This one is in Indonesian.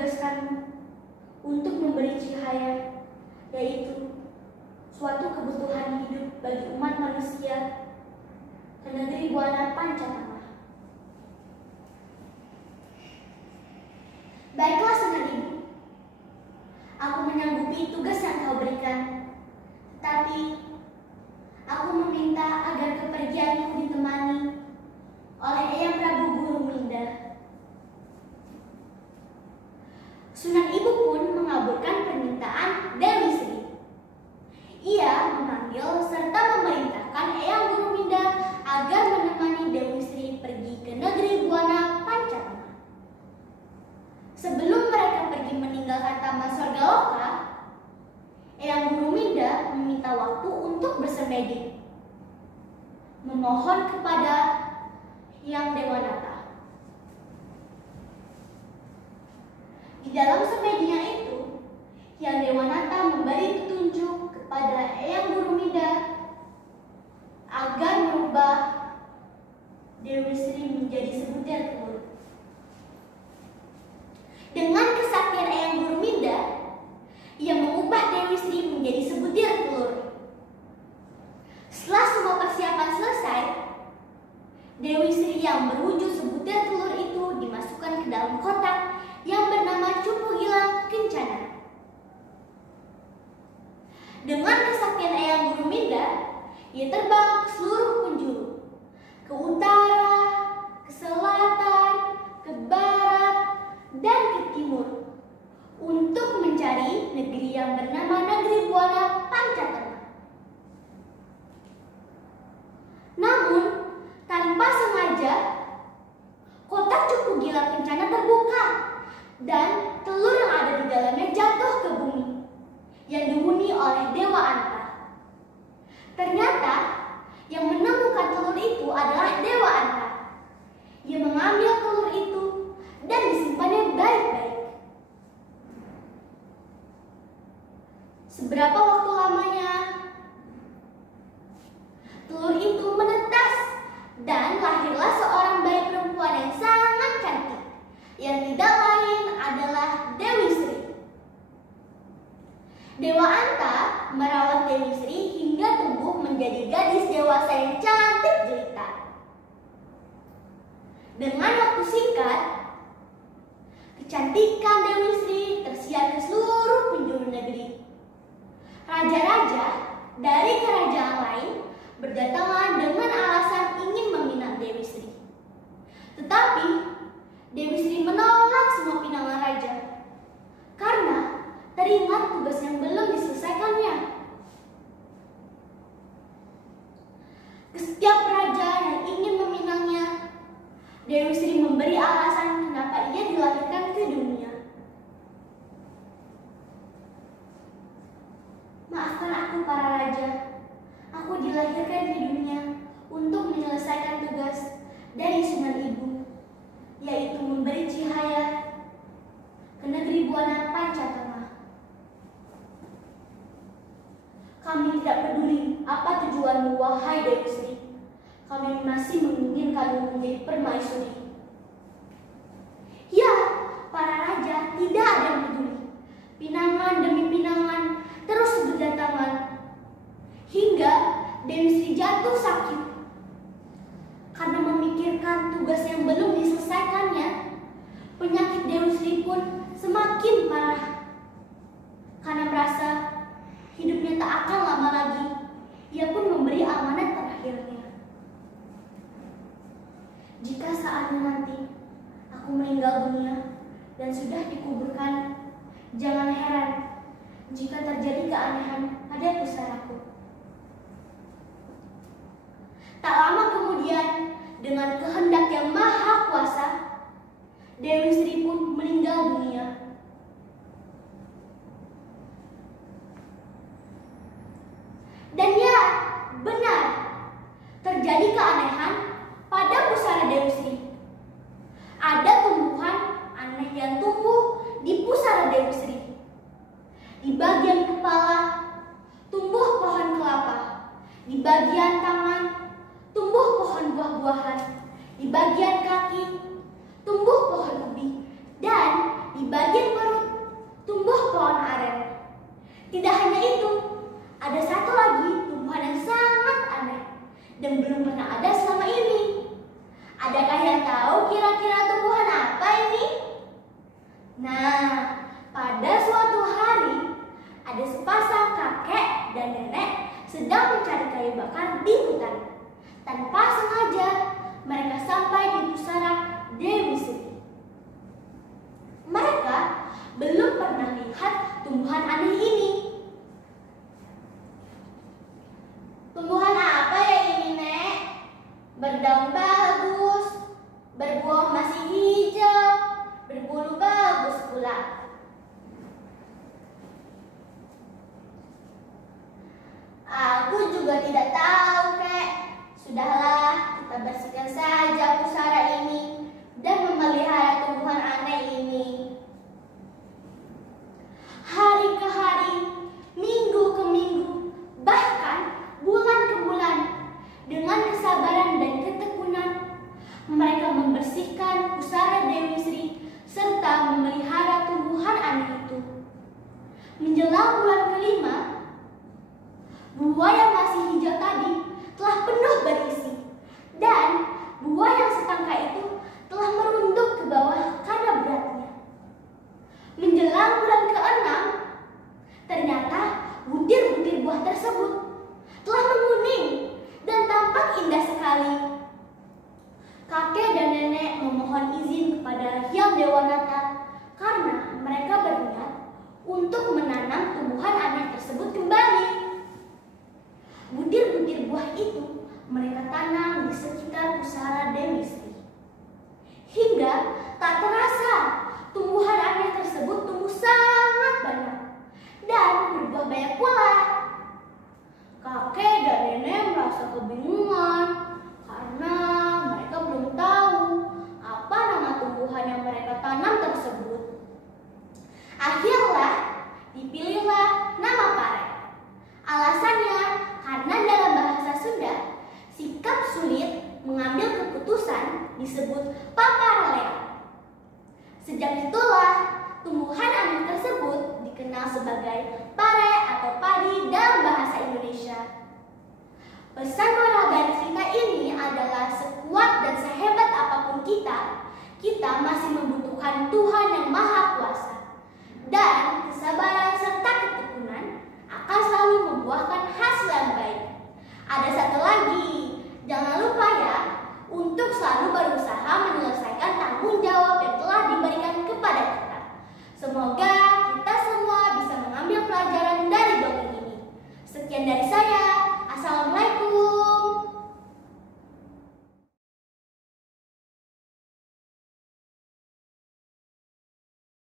menugaskanmu untuk memberi cahaya, yaitu suatu kebutuhan hidup bagi umat manusia ke negeri Buana Pancatengah. Baiklah Sunan Ibu, aku menyanggupi tugas yang kau berikan, tetapi aku meminta agar kepergianku ditemani oleh Eyang Prabu Guruminda. Sunan Ibu pun mengabulkan permintaan Dewi Sri. Ia memanggil serta memerintahkan Eyang Guruminda agar menemani Dewi Sri pergi ke negeri Buana Pancatengah. Sebelum mereka pergi meninggalkan Taman Sorgaloka, Eyang Guruminda meminta waktu untuk bersemedi, memohon kepada Hyang Dewanata. Di dalam semedinya itu, Hyang Dewanata memberi petunjuk kepada Eyang Guruminda agar merubah Dewi Sri menjadi sebutir telur. Dengan kesaktian Eyang Guruminda, ia mengubah Dewi Sri menjadi sebutir telur. Setelah semua persiapan selesai, Dewi Sri yang berwujud sebutir telur itu dimasukkan ke dalam kotak yang bernama Cupu Gilang Kencana. Dengan kesaktian Eyang Guruminda, ia terbang ke seluruh penjuru, ke utara, ke selatan, ke barat, dan ke timur, untuk mencari negeri yang bernama Negeri Buana Pancatengah. Namun, tanpa sengaja, kotak Cupu Gilang Kencana terbuka dan telur yang ada di dalamnya jatuh ke bumi yang dihuni oleh Dewa Anta. Ternyata yang menemukan telur itu adalah Dewa Anta. Ia mengambil telur itu dan disimpannya baik-baik. Seberapa waktu lamanya, telur itu menetas dan lahirlah seorang bayi perempuan yang sangat cantik, yang tidak lain adalah Dewi Sri. Dewa Anta merawat Dewi Sri hingga tumbuh menjadi gadis dewasa yang cantik jelita. Dengan waktu singkat, kecantikan Dewi Sri tersiar ke seluruh penjuru negeri. Raja-raja dari kerajaan lain berdatangan dengan alasan ingin meminang Dewi Sri. Tetapi Dewi Sri menolak semua pinangan raja karena teringat tugas yang belum diselesaikannya. Ke setiap raja yang ingin meminangnya, Dewi Sri memberi alasan kenapa ia dilahirkan ke dunia. Maafkan aku para raja, aku dilahirkan di dunia untuk menyelesaikan tugas dari Sunan Ibu, yaitu memberi cahaya ke negeri Buana Pancatengah. Kami tidak peduli apa tujuanmu, wahai Dewi Sri. Kami masih menginginkanmu menjadi permaisuri. Ya, para raja tidak ada yang peduli. Pinangan demi pinangan terus berdatangan hingga Dewi Sri jatuh sakit. Karena memikirkan tugas yang belum diselesaikannya, penyakit Dewi Sri pun semakin parah. Karena merasa hidupnya tak akan lama lagi, ia pun memberi amanat terakhirnya. Jika saatnya nanti aku meninggal dunia dan sudah dikuburkan, jangan heran jika terjadi keanehan pada pusaraku. Tak lama kemudian, dengan kehendak yang maha kuasa, Dewi Sri pun meninggal dunia. Dan ya, benar, terjadi keanehan pada pusara Dewi Sri. Ada tumbuhan aneh yang tumbuh di pusara Dewi Sri. Di bagian kepala tumbuh pohon kelapa, di bagian tangan tumbuh pohon buah-buahan, di bagian kaki bagian perut tumbuh pohon aren. Tidak hanya itu, ada satu lagi tumbuhan yang sangat aneh dan belum pernah ada selama ini. Adakah yang tahu kira-kira tumbuhan apa ini? Nah, pada suatu hari ada sepasang kakek dan nenek sedang mencari kayu bakar di hutan. Tanpa sengaja, mereka sampai di pusara Dewi Sri. Mereka belum pernah lihat tumbuhan aneh ini. Tumbuhan apa ya ini, Nek? Berdaun bagus, berbuah masih hijau, berbulu bagus pula. Aku juga tidak tahu, Kek. Sudahlah, kita bersihkan saja pusara ini dan memelihara tumbuhan aneh ini. Hari ke hari, minggu ke minggu, bahkan bulan ke bulan, dengan kesabaran dan ketekunan, mereka membersihkan pusara Dewi Sri serta memelihara tumbuhan aneh itu. Menjelang bulan kelima, buah yang masih hijau tadi telah penuh berisi, dan buah yang setangka itu telah merunduk ke bawah karena beratnya. Menjelang bulan ke-6, ternyata butir-butir buah tersebut telah menguning dan tampak indah sekali. Kakek dan nenek memohon izin kepada Hyang Dewanata karena mereka berniat untuk menanam tumbuhan aneh tersebut kembali. Butir-butir buah itu mereka tanam di sekitar pusara Dewi Sri. Hingga tak terasa tumbuhan aneh tersebut tumbuh sangat banyak dan berbuah banyak pula. Kakek dan nenek merasa kebingungan karena mereka belum tahu apa nama tumbuhan yang mereka tanam tersebut. Akhirnya dipilihlah nama pare. Alasannya karena dalam bahasa Sunda, sikap sulit mengambil keputusan disebut paparelea. Sejak itulah tumbuhan aneh tersebut dikenal sebagai pare atau padi dalam bahasa Indonesia. Pesan moral dari cerita ini adalah sekuat dan sehebat apapun kita masih membutuhkan Tuhan yang Maha Kuasa. Dan kesabaran serta ketekunan akan selalu membuahkan hasil yang baik. Ada satu lagi, jangan lupa ya untuk selalu berusaha menyelesaikan tanggung jawab yang telah